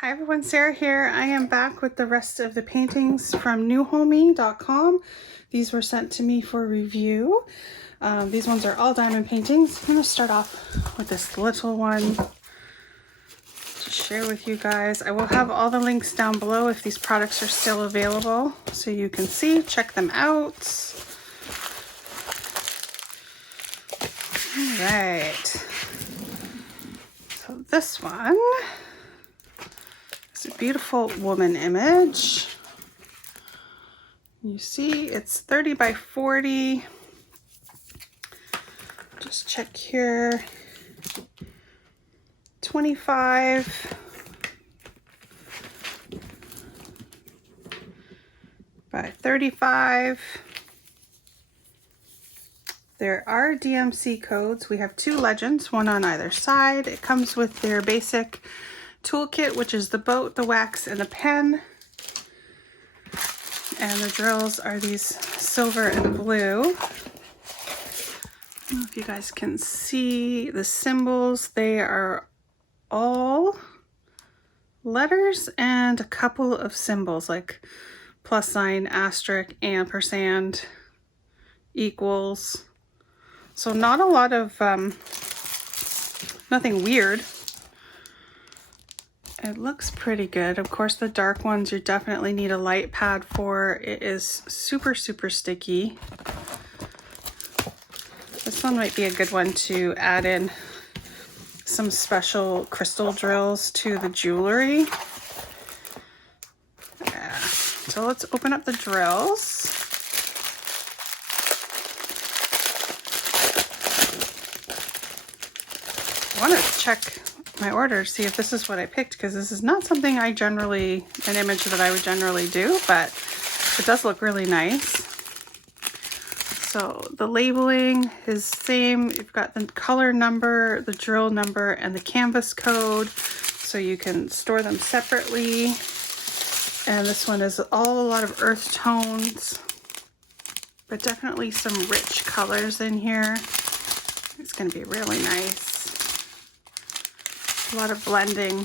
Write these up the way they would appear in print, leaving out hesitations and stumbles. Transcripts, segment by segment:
Hi everyone, Sarah here. I am back with the rest of the paintings from Newhomy.com. These were sent to me for review. These ones are all diamond paintings. I'm going to start off with this little one to share with you guys. I will have all the links down below if these products are still available so you can see, check them out. All right. So this one, it's a beautiful woman image. You see it's 30 by 40. Just check here. 25 by 35. There are DMC codes. We have two legends, one on either side. It comes with their basic toolkit, which is the boat, the wax, and the pen. And the drills are these silver and blue. I don't know if you guys can see the symbols. They are all letters and a couple of symbols like plus sign, asterisk, ampersand, equals. So not a lot of, nothing weird. It looks pretty good. Of course, the dark ones you definitely need a light pad for. It is super, super sticky. This one might be a good one to add in some special crystal drills to the jewelry. Yeah. So let's open up the drills. I want to check my order, see if this is what I picked, because this is not something I generally, an image that I would generally do, but it does look really nice. So the labeling is same. You've got the color number, the drill number, and the canvas code, so you can store them separately. And this one is a lot of earth tones, but definitely some rich colors in here. It's going to be really nice. A lot of blending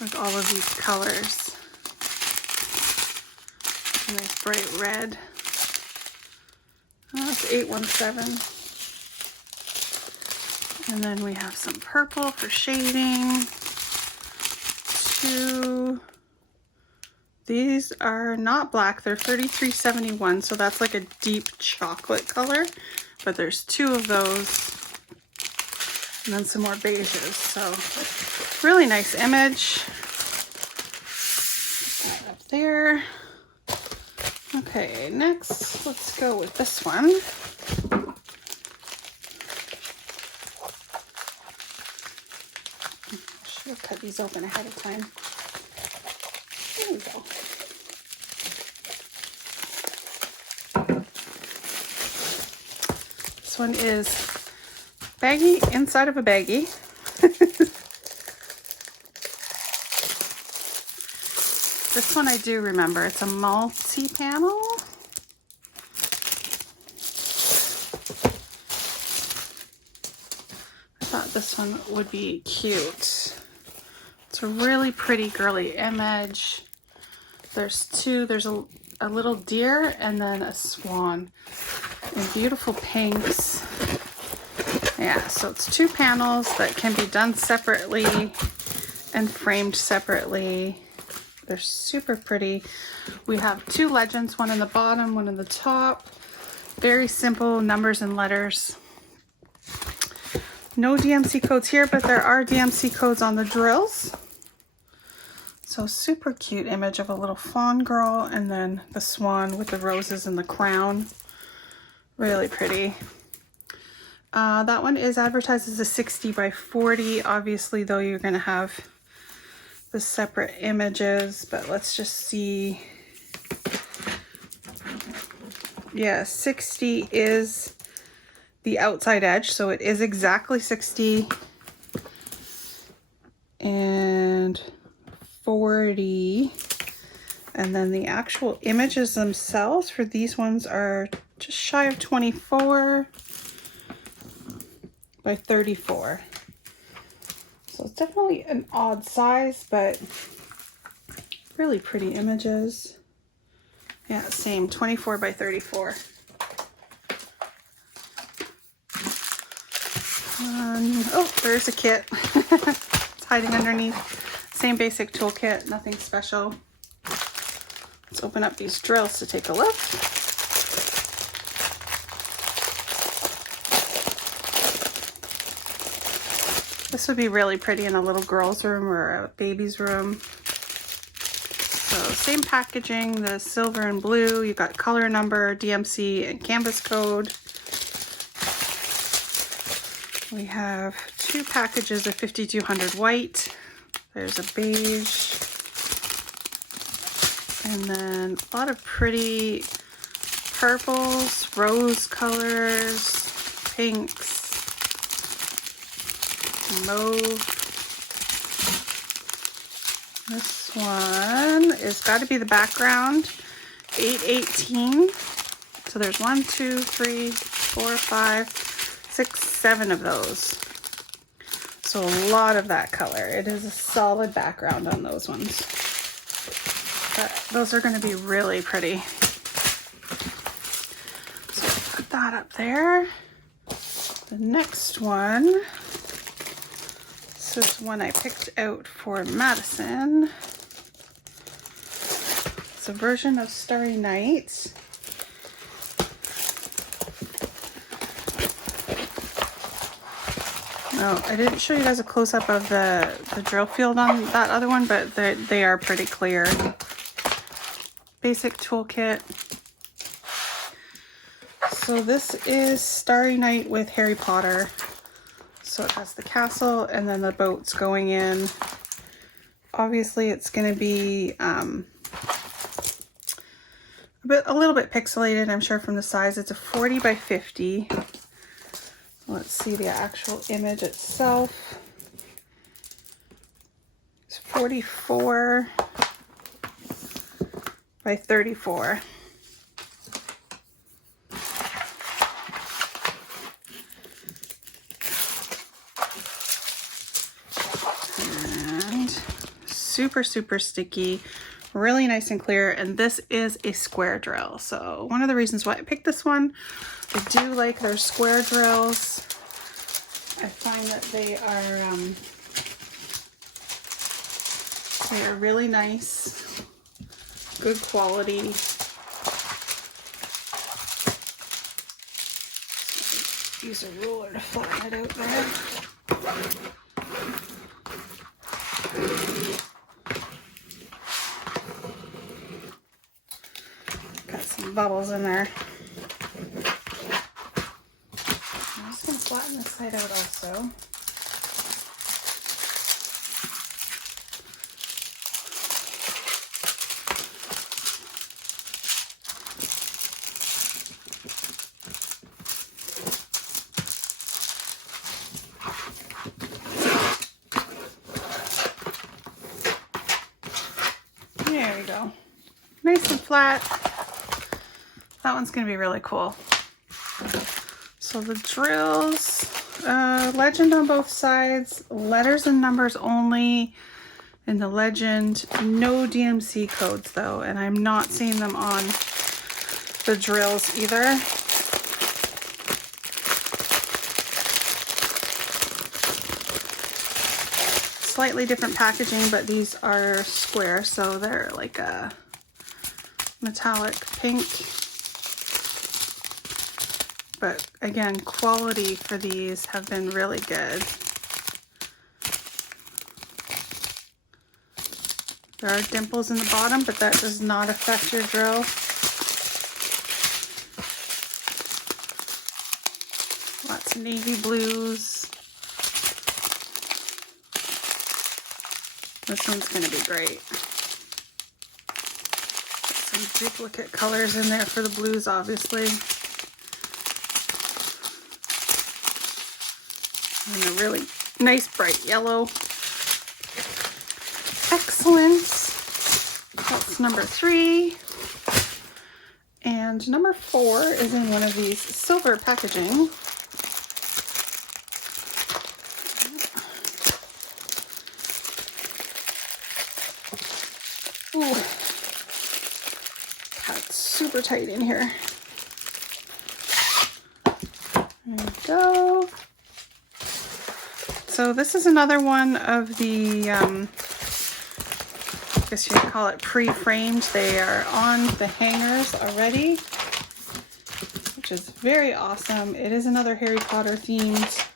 with all of these colors. A nice bright red. Oh, it's 817. And then we have some purple for shading. Two. These are not black, they're 3371, so that's like a deep chocolate color. But there's two of those. And then some more beiges. So really nice image. Put that up there. Okay, next let's go with this one. I should have cut these open ahead of time. There we go. This one is baggie inside of a baggie. This one I do remember. It's a multi-panel. I thought this one would be cute. It's a really pretty girly image. There's two. There's a little deer and then a swan in beautiful pinks. Yeah, so it's two panels that can be done separately and framed separately. They're super pretty. We have two legends, one in the bottom, one in the top. Very simple numbers and letters. No DMC codes here, but there are DMC codes on the drills. So super cute image of a little fawn girl and then the swan with the roses and the crown. Really pretty. That one is advertised as a 60 by 40. Obviously, though, you're going to have the separate images, but let's just see. Yeah, 60 is the outside edge, so it is exactly 60. And 40. And then the actual images themselves for these ones are just shy of 24 by 34. So it's definitely an odd size, but really pretty images. Yeah, same, 24 by 34. Oh, there's a kit. It's hiding underneath. Same basic toolkit, nothing special. Let's open up these drills to take a look. This would be really pretty in a little girl's room or a baby's room. So same packaging, the silver and blue. You've got color number, DMC, and canvas code. We have 2 packages of 5200 white. There's a beige. And then a lot of pretty purples, rose colors, pinks, mauve. This one is got to be the background, 818. So there's 1, 2, 3, 4, 5, 6, 7 of those. So a lot of that color. It is a solid background on those ones. But those are going to be really pretty. So put that up there. The next one. This is one I picked out for Madison. It's a version of Starry Night. Oh, I didn't show you guys a close-up of the drill field on that other one, but they are pretty clear. Basic toolkit. So this is Starry Night with Harry Potter. So it has the castle and then the boats going in. Obviously it's going to be a little bit pixelated, I'm sure, from the size. It's a 40 by 50. Let's see the actual image itself. It's 44 by 34. Super, super sticky, really nice and clear, and this is a square drill. So one of the reasons why I picked this one, I do like their square drills. I find that they are really nice, good quality. Use a ruler to flatten it out there. Got some bubbles in there. I'm just going to flatten this side out also. There we go. Nice and flat. That one's going to be really cool. So the drills, legend on both sides, letters and numbers only in the legend. No DMC codes though, and I'm not seeing them on the drills either. Slightly different packaging, but these are square, so they're like a metallic pink. But again, quality for these have been really good. There are dimples in the bottom, but that does not affect your drill. Lots of navy blues. This one's going to be great. Some duplicate colors in there for the blues, obviously. And a really nice bright yellow. Excellent. That's number 3. And number 4 is in one of these silver packaging. Ooh. That's super tight in here. There we go. So this is another one of the, I guess you could call it pre-framed. They are on the hangers already, which is very awesome. It is another Harry Potter themed.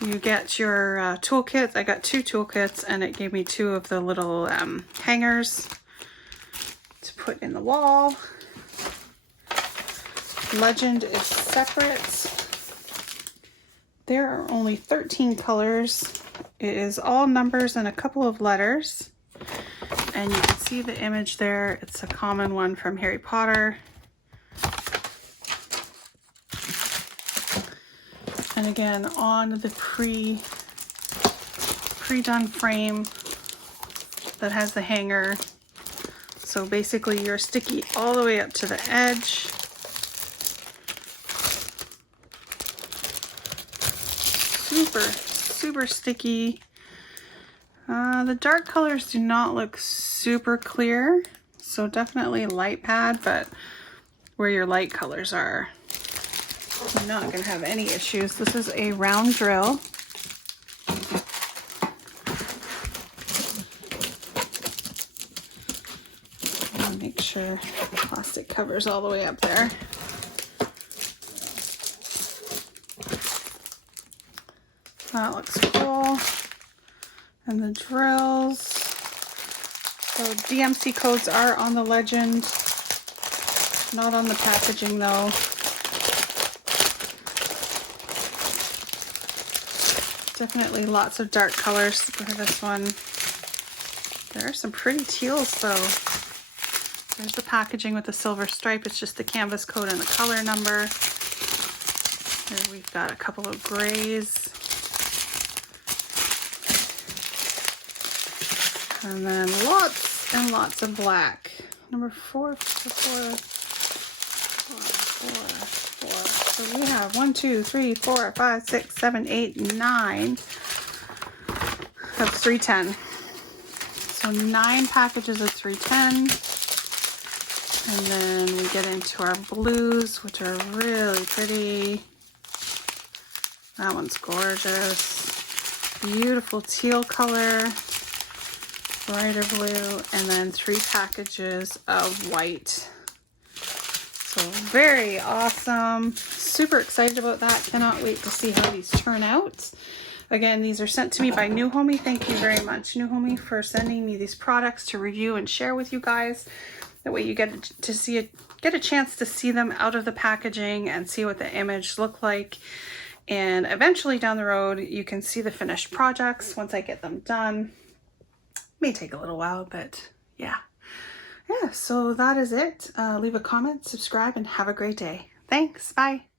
You get your toolkits. I got 2 toolkits, and it gave me 2 of the little hangers to put in the wall. Legend is separate. There are only 13 colors. It is all numbers and a couple of letters. And you can see the image there. It's a common one from Harry Potter. And again, on the pre-done frame that has the hanger. So basically you're sticky all the way up to the edge. Super sticky. The dark colors do not look super clear, so definitely light pad, but where your light colors are, you're not going to have any issues. This is a round drill. I'll make sure the plastic covers all the way up there. That looks cool. And the drills. So DMC codes are on the legend, not on the packaging though. Definitely lots of dark colors for this one. There are some pretty teals though. There's the packaging with the silver stripe. It's just the canvas code and the color number. Here we've got a couple of grays. And then lots and lots of black. Number 4. So we have 1, 2, 3, 4, 5, 6, 7, 8, 9 of 310. So 9 packages of 310. And then we get into our blues, which are really pretty. That one's gorgeous. Beautiful teal color. Lighter blue, and then 3 packages of white. So very awesome. Super excited about that. Cannot wait to see how these turn out. Again, these are sent to me by Newhomy. Thank you very much, Newhomy, for sending me these products to review and share with you guys. That way you get to see it, get a chance to see them out of the packaging and see what the image look like. And eventually down the road, you can see the finished projects once I get them done. May take a little while, but yeah, so that is it. Leave a comment, subscribe, and have a great day. Thanks. Bye.